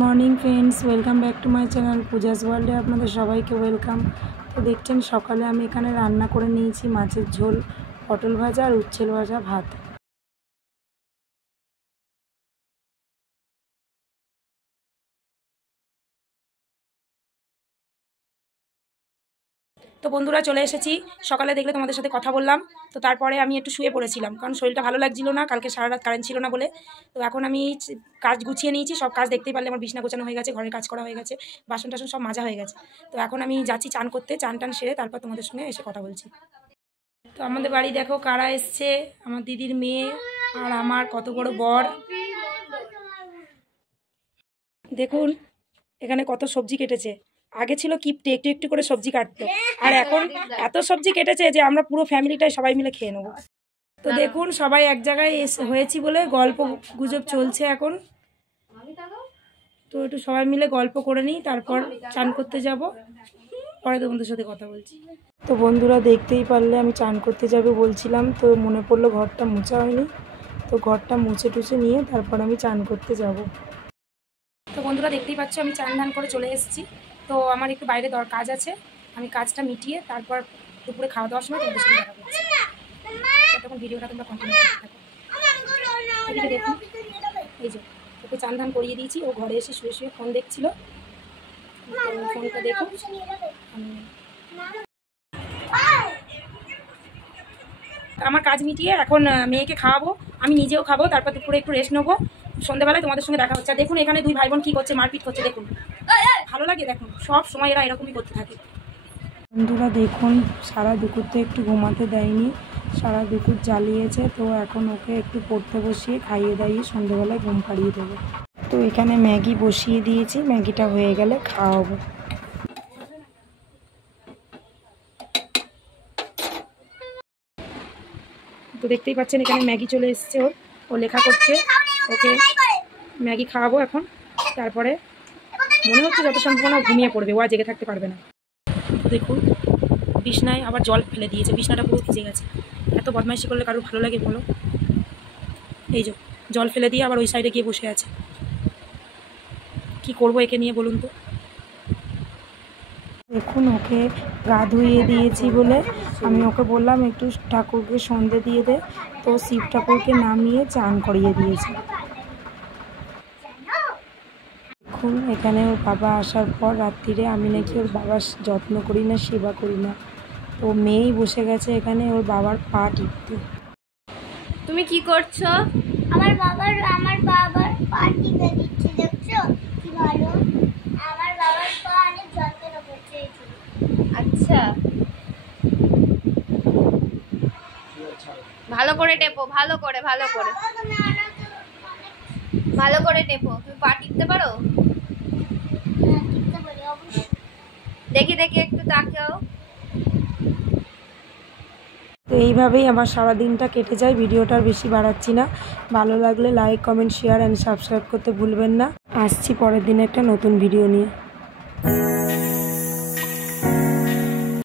Morning friends, welcome back to my channel Puja's ওয়ার্ল্ডে আপনাদের সবাইকে ওয়েলকাম। তো দেখছেন সকালে আমি এখানে রান্না করে নিয়েছি মাছের ঝোল, পটল ভাজা আর উচ্ছেল ভাজা, ভাত। তো বন্ধুরা চলে এসেছি। সকালে দেখলে তোমাদের সাথে কথা বললাম, তো তারপরে আমি একটু শুয়ে পড়েছিলাম কারণ শরীরটা ভালো লাগছিল না, কালকে সারা রাত কারেন্ট ছিল না বলে। তো এখন আমি কাজ গুছিয়ে নিয়েছি, সব কাজ দেখতেই পারলে আমার বিছনা গোছানো হয়ে গেছে, ঘরের কাজ করা হয়ে গেছে, বাসন টাসন সব মাজা হয়ে গেছে। তো এখন আমি যাচ্ছি চান করতে, চান টান সেরে তারপর তোমাদের সঙ্গে এসে কথা বলছি। তো আমাদের বাড়ি দেখো কারা এসছে, আমার দিদির মেয়ে আর আমার কত বড় বর। দেখুন এখানে কত সবজি কেটেছে। আগে ছিল কিপটে, একটু একটু করে সবজি কাটতো, আর এখন এত সবজি কেটেছে যে আমরা পুরো ফ্যামিলিটাই সবাই মিলে খেয়ে নেবো। তো দেখুন সবাই এক জায়গায় হয়েছি বলে গল্প গুজব চলছে এখন। তো একটু সবাই মিলে গল্প করে নিই, তারপর চান করতে যাব, পরে তো বন্ধুর সাথে কথা বলছি। তো বন্ধুরা দেখতেই পারলে আমি চান করতে যাবে বলছিলাম, তো মনে পড়লো ঘরটা মোছা হয়নি, তো ঘরটা মুছে টুছে নিয়ে তারপর আমি চান করতে যাব। তো বন্ধুরা দেখতেই পাচ্ছ আমি চান ধান করে চলে এসেছি। তো আমার একটু বাইরে কাজ আছে, আমি কাজটা মিটিয়ে তারপর দুপুরে খাওয়া দাওয়ার সময় তোমাদের সাথে দেখা করছি। তখন ভিডিওটা তোমরা কন্টিনিউ করতে থাকো। এদিকে দেখুন, এই যে ওকে চান ধান করিয়ে দিয়েছি, ও ঘরে এসে শুয়ে শুয়ে ফোন দেখছিল। ফোনটা দেখুন, আমার কাজ মিটিয়ে এখন মেয়েকে খাওয়াবো, আমি নিজেও খাবো, তারপর দুপুরে একটু রেস্ট নেবো, সন্ধ্যাবেলায় তোমাদের সঙ্গে দেখা হচ্ছে। আর দেখুন এখানে দুই ভাই বোন কী করছে, মারপিট করছে। দেখুন ভালো লাগে, দেখুন সব সময় এরা এরকমই করতে থাকে। বন্ধুরা দেখুন সারা দুপুরতে একটু ঘুমাতে দেয়নি, সারা দুপুর জ্বালিয়েছে। তো এখন ওকে একটু পড়তে বসিয়ে খাইয়ে দাইয়ে সন্ধ্যাবেলায় ঘুম পাড়িয়ে দেবো। তো এখানে ম্যাগি বসিয়ে দিয়েছি, ম্যাগিটা হয়ে গেলে খাওয়াবো। তো দেখতেই পাচ্ছেন এখানে ম্যাগি চলে এসছে, ও লেখা করছে, ওকে ম্যাগি খাওয়াবো এখন। তারপরে মনে হচ্ছে যত সম্ভাবনা ঘুমিয়ে পড়বে, ও আর জেগে থাকতে পারবে না। দেখুন বিছনায় আবার জল ফেলে দিয়েছে, বিছনাটা পুরো ভিজে গেছে। এত বদমাইশি করলে কারোর ভালো লাগে বলো? এই যে জল ফেলে দিয়ে আবার ওই সাইডে গিয়ে বসে আছে। কি করবো একে নিয়ে বলুন তো? দেখুন ওকে গা ধুইয়ে দিয়েছি বলে আমি ওকে বললাম একটু ঠাকুরকে সন্ধে দিয়ে দে, তো শিব ঠাকুরকে নামিয়ে চান করিয়ে দিয়েছি। দেখুন এখানে ওর বাবা আসার পর রাত্রিরে আমি নাকি ওর বাবার যত্ন করি না, সেবা করি না, তো মেয়েই বসে গেছে এখানে ওর বাবার পা টিপতে। তুমি কি করছো? আমার বাবার পা টিপে দিচ্ছি, দেখছো কি ভালো? আমার বাবার পা অনেক যত্ন করছে। আচ্ছা ভালো করে টেপো, ভালো করে টেপো। তুমি পা টিপতে পারো? দেখি একটু তাকাও। তো এইভাবেই আমার সারাদিনটা কেটে যায়। ভিডিওটা আর বেশি বাড়াচ্ছি না, ভালো লাগলে like comment share and subscribe করতে ভুলবেন না। আসছি পরের দিন একটা নতুন ভিডিও নিয়ে।